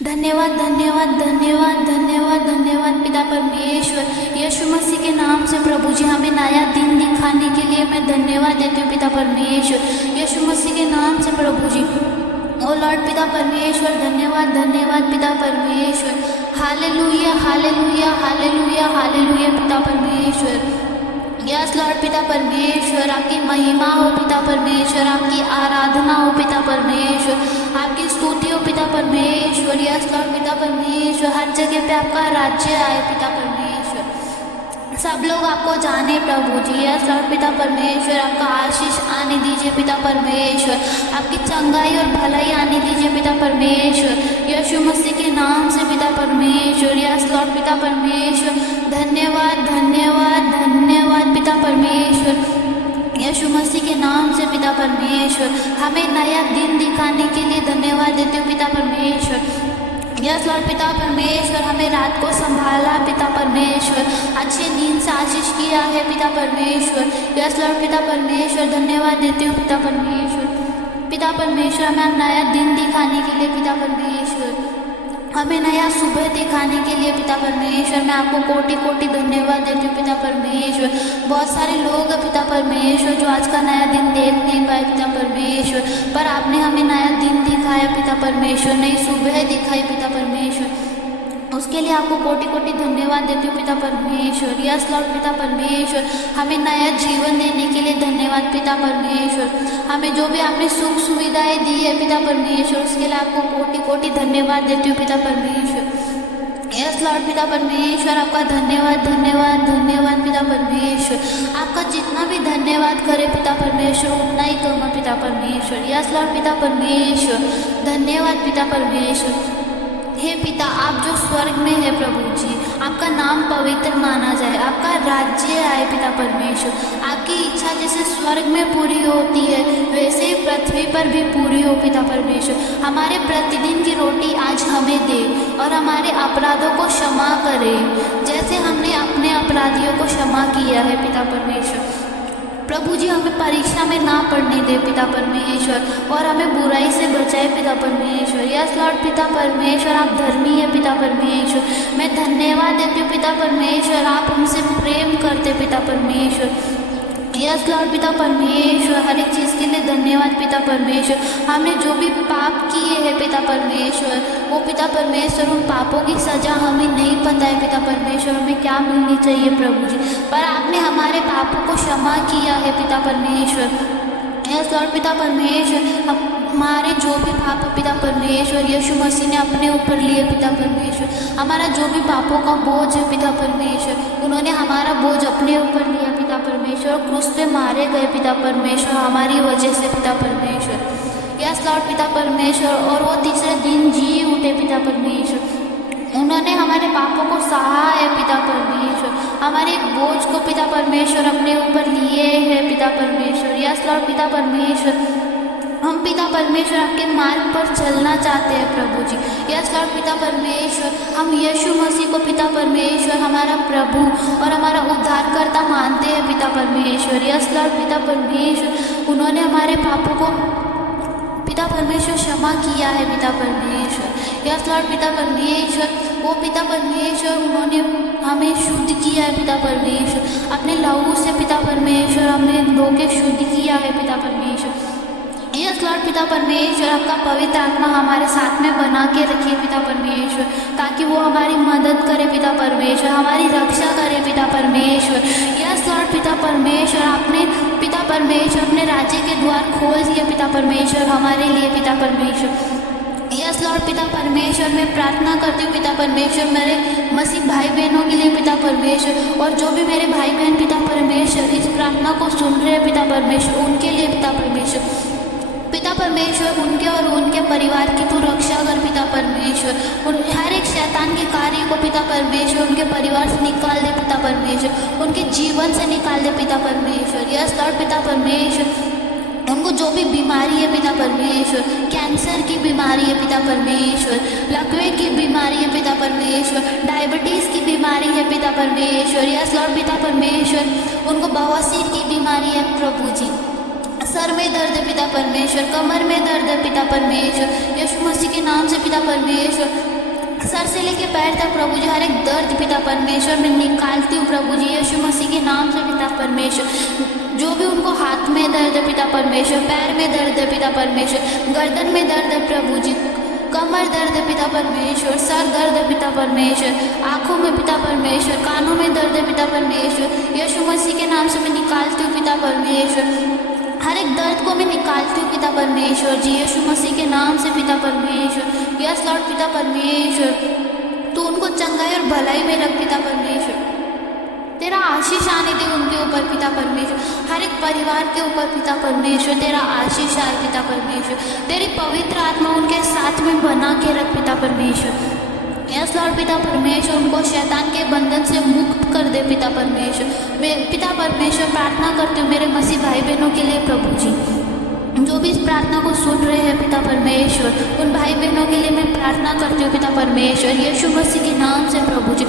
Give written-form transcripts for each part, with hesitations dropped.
धन्यवाद धन्यवाद धन्यवाद धन्यवाद धन्यवाद पिता परमेश्वर। यीशु मसीह के नाम से प्रभु जी हमें नया दिन दिखाने के लिए मैं धन्यवाद देती हूँ पिता परमेश्वर। यीशु मसीह के नाम से प्रभु जी ओ लॉर्ड पिता परमेश्वर, धन्यवाद धन्यवाद पिता परमेश्वर। हालेलुया हालेलुया हालेलुया हालेलुया पिता परमेश्वर। यस लॉर्ड पिता परमेश्वर, आपकी महिमा हो पिता परमेश्वर, आपकी आराधना हो पिता परमेश्वर, आपकी स्तुति हो पिता परमेश्वर। यस लॉर्ड पिता परमेश्वर, हर जगह पे आपका राज्य आए पिता परमेश्वर, सब लोग आपको जाने प्रभु जी। यस लॉर्ड पिता परमेश्वर, आपका आशीष आने दीजिए पिता परमेश्वर, आपकी चंगाई और भलाई आने दीजिए पिता परमेश्वर, यीशु मसीह के नाम से पिता परमेश्वर। यस लॉर्ड पिता परमेश्वर, धन्यवाद धन्यवाद धन्यवाद पिता परमेश्वर, यीशु मसीह के नाम से पिता परमेश्वर। हमें नया दिन दिखाने के लिए धन्यवाद देते हो पिता परमेश्वर। यस लॉर्ड पिता परमेश्वर, हमें रात को संभाला पिता परमेश्वर, अच्छी नींद से आशीष किया है पिता परमेश्वर। यस लॉर्ड पिता परमेश्वर, धन्यवाद देते हो पिता परमेश्वर। पिता परमेश्वर, हमें नया दिन दिखाने के लिए पिता परमेश्वर, हमें नया सुबह दिखाने के लिए पिता परमेश्वर, मैं आपको कोटि कोटि धन्यवाद देती हूँ पिता परमेश्वर। बहुत सारे लोग हैं पिता परमेश्वर जो आज का नया दिन देख नहीं पाए पिता परमेश्वर, पर आपने हमें नया दिन दिखाया पिता परमेश्वर, नई सुबह दिखाई पिता परमेश्वर, उसके लिए आपको कोटि कोटि धन्यवाद देती हूँ पिता परमेश्वर। यस लॉर्ड पिता परमेश्वर, हमें नया जीवन देने के लिए धन्यवाद पिता परमेश्वर, हमें जो भी आपने सुख सुविधाएं दी है पिता परमेश्वर, उसके लिए आपको कोटि कोटि धन्यवाद देती हूँ पिता परमेश्वर। यस लॉर्ड पिता परमेश्वर, आपका धन्यवाद धन्यवाद धन्यवाद पिता परमेश्वर, आपका जितना भी धन्यवाद करे पिता परमेश्वर उतना ही कम है पिता परमेश्वर। यस लॉर्ड पिता परमेश्वर, धन्यवाद पिता परमेश्वर। हे पिता, आप जो स्वर्ग में है प्रभु जी, आपका नाम पवित्र माना जाए, आपका राज्य आए पिता परमेश्वर, आपकी इच्छा जैसे स्वर्ग में पूरी होती है वैसे ही पृथ्वी पर भी पूरी हो पिता परमेश्वर। हमारे प्रतिदिन की रोटी आज हमें दे और हमारे अपराधों को क्षमा करे जैसे हमने अपने अपराधियों को क्षमा किया है पिता परमेश्वर। प्रभु जी, हमें परीक्षा में ना पड़ने दे पिता परमेश्वर और हमें बुराई से बचाए पिता परमेश्वर। यस लॉर्ड पिता परमेश्वर, आप धर्मी है पिता परमेश्वर, मैं धन्यवाद देती हूँ पिता परमेश्वर, आप हमसे प्रेम करते पिता परमेश्वर। यस लॉर्ड पिता परमेश्वर, हर एक चीज़ के लिए धन्यवाद पिता परमेश्वर। हमने जो भी पाप किए हैं पिता परमेश्वर, वो पिता परमेश्वर उन पापों की सज़ा हमें नहीं पता है पिता परमेश्वर, हमें क्या मिलनी चाहिए प्रभु जी, पर आपने हमारे पापों को क्षमा किया है पिता परमेश्वर। यस लॉर्ड पिता परमेश्वर, हमारे जो भी पाप पिता परमेश्वर यीशु मसीह ने अपने ऊपर लिए पिता परमेश्वर, हमारा जो भी पापों का बोझ है पिता परमेश्वर, उन्होंने हमारा बोझ अपने ऊपर लिया पिता परमेश्वर, क्रूस पे मारे गए पिता परमेश्वर हमारी वजह से पिता परमेश्वर। यस लॉर्ड पिता परमेश्वर, और वो तीसरे दिन जी उठे पिता परमेश्वर, उन्होंने हमारे पापों को सहा है पिता परमेश्वर, हमारे बोझ को पिता परमेश्वर अपने ऊपर लिए है पिता परमेश्वर। यस लॉर्ड पिता परमेश्वर, हम पिता परमेश्वर आपके मार्ग पर चलना चाहते हैं प्रभु जी। यस लॉर्ड पिता परमेश्वर, हम यीशु मसीह को पिता परमेश्वर हमारा प्रभु और हमारा उद्धारकर्ता मानते हैं पिता परमेश्वर। यस लॉर्ड पिता परमेश्वर, उन्होंने हमारे पापों को पिता परमेश्वर क्षमा किया है पिता परमेश्वर। यस लॉर्ड पिता परमेश्वर, वो पिता परमेश्वर उन्होंने हमें शुद्ध किया है पिता परमेश्वर, अपने लहू से पिता परमेश्वर हमें धो के शुद्ध किया है पिता परमेश्वर। यस लॉर्ड पिता परमेश्वर, आपका पवित्र आत्मा हमारे साथ में बना के रखिए पिता परमेश्वर, ताकि वो हमारी मदद करे पिता परमेश्वर, हमारी रक्षा करे पिता परमेश्वर। यस लॉर्ड पिता परमेश्वर, आपने पिता परमेश्वर अपने राज्य के द्वार खोल दिए पिता परमेश्वर हमारे लिए पिता परमेश्वर। यस लॉर्ड पिता परमेश्वर, मैं प्रार्थना करती हूँ पिता परमेश्वर मेरे मसीह भाई बहनों के लिए पिता परमेश्वर, और जो भी मेरे भाई बहन पिता परमेश्वर इस प्रार्थना को सुन रहे हैं पिता परमेश्वर, उनके लिए पिता परमेश्वर, पिता परमेश्वर उनके और उनके परिवार की तू रक्षा कर पिता परमेश्वर, और हर एक शैतान के कार्य को पिता परमेश्वर उनके परिवार से निकाल दे पिता परमेश्वर, उनके जीवन से निकाल दे पिता परमेश्वर। यस लॉर्ड पिता परमेश्वर, उनको जो भी बीमारी है पिता परमेश्वर, कैंसर की बीमारी है पिता परमेश्वर, लकवे की बीमारी है पिता परमेश्वर, डायबिटीज़ की बीमारी है पिता परमेश्वर। यस लॉर्ड पिता परमेश्वर, उनको बवासीर की बीमारी है प्रभु जी, सर में दर्द है पिता परमेश्वर, कमर में दर्द है पिता परमेश्वर, यीशु मसीह के नाम से पिता परमेश्वर, सर से लेके पैर तक प्रभु जी हर एक दर्द पिता परमेश्वर मैं निकालती हूँ प्रभु जी यीशु मसीह के नाम से पिता परमेश्वर। जो भी उनको हाथ में दर्द है पिता परमेश्वर, पैर में दर्द है पिता परमेश्वर, गर्दन में दर्द है प्रभु जी, कमर दर्द है पिता परमेश्वर, सर दर्द है पिता परमेश्वर, आँखों में पिता परमेश्वर, कानों में दर्द है पिता परमेश्वर, यीशु मसीह के नाम से मैं निकालती हूँ पिता परमेश्वर। हर एक दर्द को मैं निकालती हूँ पिता परमेश्वर जी यीशु मसीह के नाम से पिता परमेश्वर। यस लॉर्ड पिता परमेश्वर, तू उनको चंगाई और भलाई में रख पिता परमेश्वर। तेरा आशीष आने दे उनके ऊपर पिता परमेश्वर, हर एक परिवार के ऊपर पिता परमेश्वर तेरा आशीष आए पिता परमेश्वर। तेरी पवित्र आत्मा उनके साथ में बना के रख पिता परमेश्वर। यस लॉर्ड पिता परमेश्वर, उनको शैतान के बंधन से मुक्त कर दे पिता परमेश्वर। मैं पिता परमेश्वर प्रार्थना करती हूँ मेरे मसीह भाई बहनों के लिए प्रभु जी, जो भी इस प्रार्थना को सुन रहे हैं पिता परमेश्वर, उन भाई बहनों के लिए मैं प्रार्थना करती हूँ पिता परमेश्वर यीशु मसीह के नाम से प्रभु जी।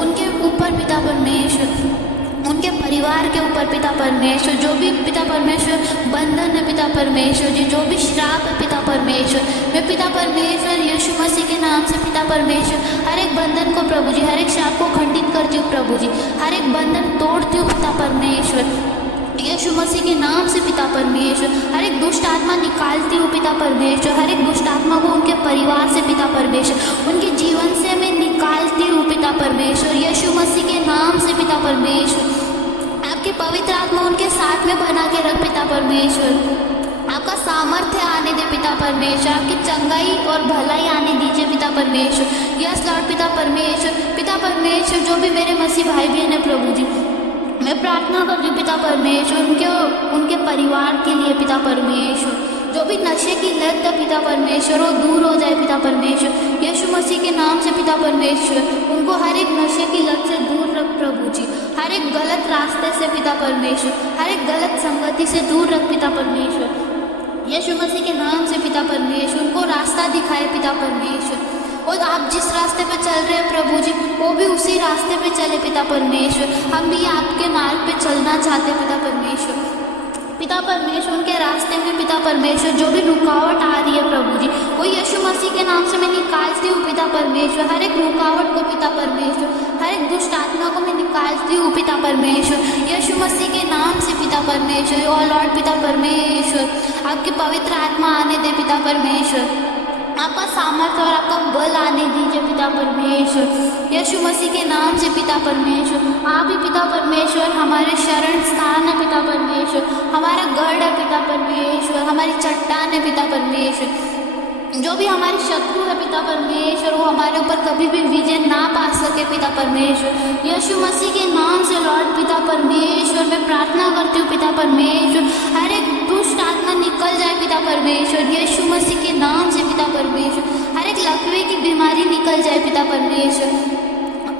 उनके ऊपर पिता परमेश्वर, उनके परिवार के ऊपर पिता परमेश्वर, जो भी पिता परमेश्वर बंधन है पिता परमेश्वर जी, जो भी श्राप है पिता परमेश्वर, मैं पिता परमेश्वर यीशु मसीह के नाम से पिता परमेश्वर हर एक बंधन को प्रभु जी, हर एक श्राप को खंडित करती हूँ प्रभु जी, हर एक बंधन तोड़ती हूँ पिता परमेश्वर यीशु मसीह के नाम से पिता परमेश्वर। हर एक दुष्ट आत्मा निकालती हूँ पिता परमेश्वर, हर एक दुष्ट आत्मा को उनके परिवार से पिता परमेश्वर, उनके जीवन से मैं निकालती हूँ पिता परमेश्वर यीशु मसीह के नाम से पिता परमेश्वर। आपकी पवित्र आत्मा उनके साथ में बना के रख पिता परमेश्वर। आपका सामर्थ्य आने दे पिता परमेश्वर, आपकी चंगाई और भलाई आने दीजिए पिता परमेश्वर। यस लॉर्ड पिता परमेश्वर, पिता परमेश्वर जो भी मेरे मसीह भाई बहन है प्रभु जी, मैं प्रार्थना करती हूँ पिता परमेश्वर उनके परिवार के लिए पिता परमेश्वर। जो भी नशे की लत है पिता परमेश्वर वो दूर हो जाए पिता परमेश्वर यीशु मसीह के नाम से पिता परमेश्वर। उनको हर एक नशे की लत से दूर रख प्रभु जी, हर एक गलत रास्ते से पिता परमेश्वर, हर एक गलत संगति से दूर रख पिता परमेश्वर यीशु मसीह के नाम से पिता परमेश्वर। उनको रास्ता दिखाए पिता परमेश्वर, और आप जिस रास्ते पे चल रहे हैं प्रभु जी वो भी उसी रास्ते पे चले पिता परमेश्वर। हम भी आपके मार्ग पे चलना चाहते पिता परमेश्वर। पिता परमेश्वर उनके रास्ते में पिता परमेश्वर जो भी रुकावट आ रही है प्रभु जी, वो यीशु मसीह के नाम से मैं निकालती हूँ पिता परमेश्वर। हर एक रुकावट को पिता परमेश्वर, हर एक दुष्ट आत्मा को मैं निकालती हूँ पिता परमेश्वर यीशु मसीह के नाम से पिता परमेश्वर। ओ लॉर्ड पिता परमेश्वर, आपकी पवित्र आत्मा आने दे पिता परमेश्वर, आपका सामर्थ्य और आपका बल आने दीजिए पिता परमेश्वर यीशु मसीह के नाम से पिता परमेश्वर। आप ही पिता परमेश्वर हमारे शरण स्थान है पिता परमेश्वर, हमारा गढ़ है पिता परमेश्वर, हमारी चट्टान है पिता परमेश्वर। जो भी हमारे शत्रु है पिता परमेश्वर वो हमारे ऊपर कभी भी विजय ना पा सके पिता परमेश्वर यीशु मसीह के नाम से। लॉर्ड पिता परमेश्वर, मैं प्रार्थना करती हूँ पिता परमेश्वर, हर एक दुष्ट आत्मा निकल जाए पिता परमेश्वर यीशु मसीह के नाम से पिता परमेश्वर। हर एक लकवे की बीमारी निकल जाए पिता परमेश्वर।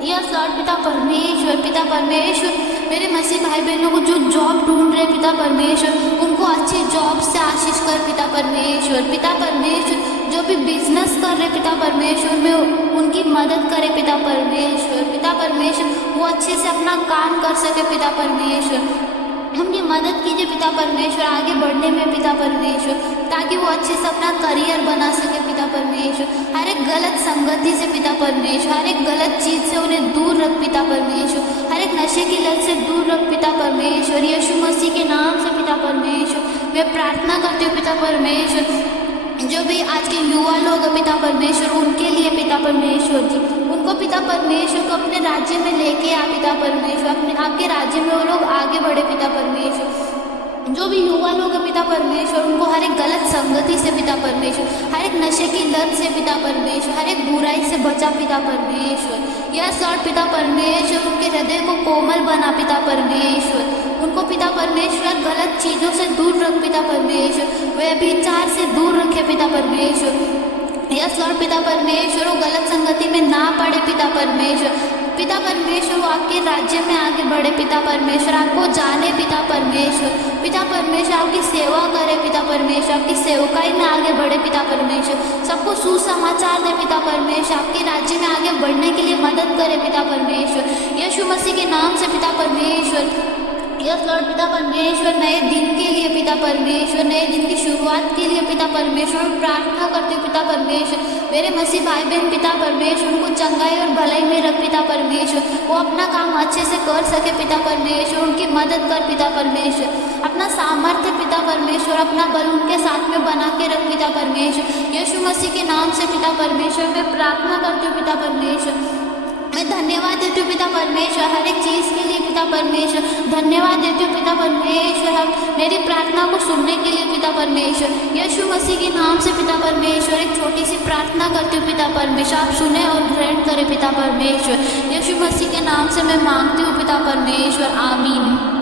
यस लॉर्ड पिता परमेश्वर, पिता परमेश्वर मेरे मसीह भाई बहनों को जो जॉब ढूंढ रहे पिता परमेश्वर उनको अच्छी जॉब से आशीष कर पिता परमेश्वर। पिता परमेश्वर जो भी बिजनेस कर रहे पिता परमेश्वर में उनकी मदद करे पिता परमेश्वर। पिता परमेश्वर वो अच्छे से अपना काम कर सके पिता परमेश्वर, उनकी मदद कीजिए पिता परमेश्वर आगे बढ़ने में पिता परमेश्वर, ताकि वो अच्छे से अपना करियर बना सके पिता परमेश्वर। हर एक गलत संगति से पिता परमेश्वर, हर एक गलत चीज़ से उन्हें दूर रख पिता परमेश्वर, हर एक नशे की लत से दूर रख पिता परमेश्वर यीशु मसीह के नाम से पिता परमेश्वर। मैं प्रार्थना करती हूँ पिता परमेश्वर, जो भी आज के युवा लोग हैं पिता परमेश्वर उनके लिए पिता परमेश्वर जी, उनको पिता परमेश्वर को अपने राज्य में लेके आ पिता परमेश्वर, अपने आपके राज्य में वो लोग आगे बढ़े पिता परमेश्वर। जो भी युवा लोग हैं पिता परमेश्वर उनको हर एक गलत संगति से पिता परमेश्वर, हर एक नशे की लत से पिता परमेश्वर, हर एक बुराई से बचा पिता परमेश्वर। यस लॉर्ड पिता परमेश्वर, उनके हृदय को कोमल बना पिता परमेश्वर, उनको पिता परमेश्वर गलत चीज़ों से दूर रख पिता परमेश्वर, वे व्यभिचार से दूर रखे पिता परमेश्वर। यस लॉर्ड पिता परमेश्वर वो गलत संगति में ना पड़े पिता परमेश्वर। पिता परमेश्वर वो आपके राज्य में आगे बढ़े पिता परमेश्वर, आपको जाने पिता परमेश्वर। पिता परमेश्वर आपकी सेवा करे पिता परमेश्वर, आपकी सेवकाई में आगे बढ़े पिता परमेश्वर, सबको सुसमाचार दे पिता परमेश्वर, आपके राज्य में आगे बढ़ने के लिए मदद करे पिता परमेश्वर यीशु मसीह के नाम से पिता परमेश्वर। यस लॉर्ड पिता परमेश्वर, नए दिन के लिए पिता परमेश्वर, नए दिन की शुरुआत के लिए पिता परमेश्वर प्रार्थना करती हूँ पिता परमेश्वर। मेरे मसीह भाई बहन पिता परमेश्वर उनको चंगाई और भलाई में रख पिता परमेश्वर, वो अपना काम अच्छे से कर सके पिता परमेश्वर, उनकी मदद कर पिता परमेश्वर, अपना सामर्थ्य पिता परमेश्वर, अपना बल उनके साथ में बना के रख पिता परमेश्वर। यीशु मसीह के नाम से पिता परमेश्वर मैं प्रार्थना करती हूँ पिता परमेश्वर। मैं धन्यवाद देती हूँ पिता परमेश्वर हर एक चीज़ के लिए पिता परमेश्वर, धन्यवाद देती हूँ पिता परमेश्वर हम मेरी प्रार्थना को सुनने के लिए पिता परमेश्वर। यीशु मसीह के नाम से पिता परमेश्वर एक छोटी सी प्रार्थना करती हूँ पिता परमेश्वर, आप सुने और ग्रहण करें पिता परमेश्वर। यीशु मसीह के नाम से मैं मांगती हूँ पिता परमेश्वर, आमीन।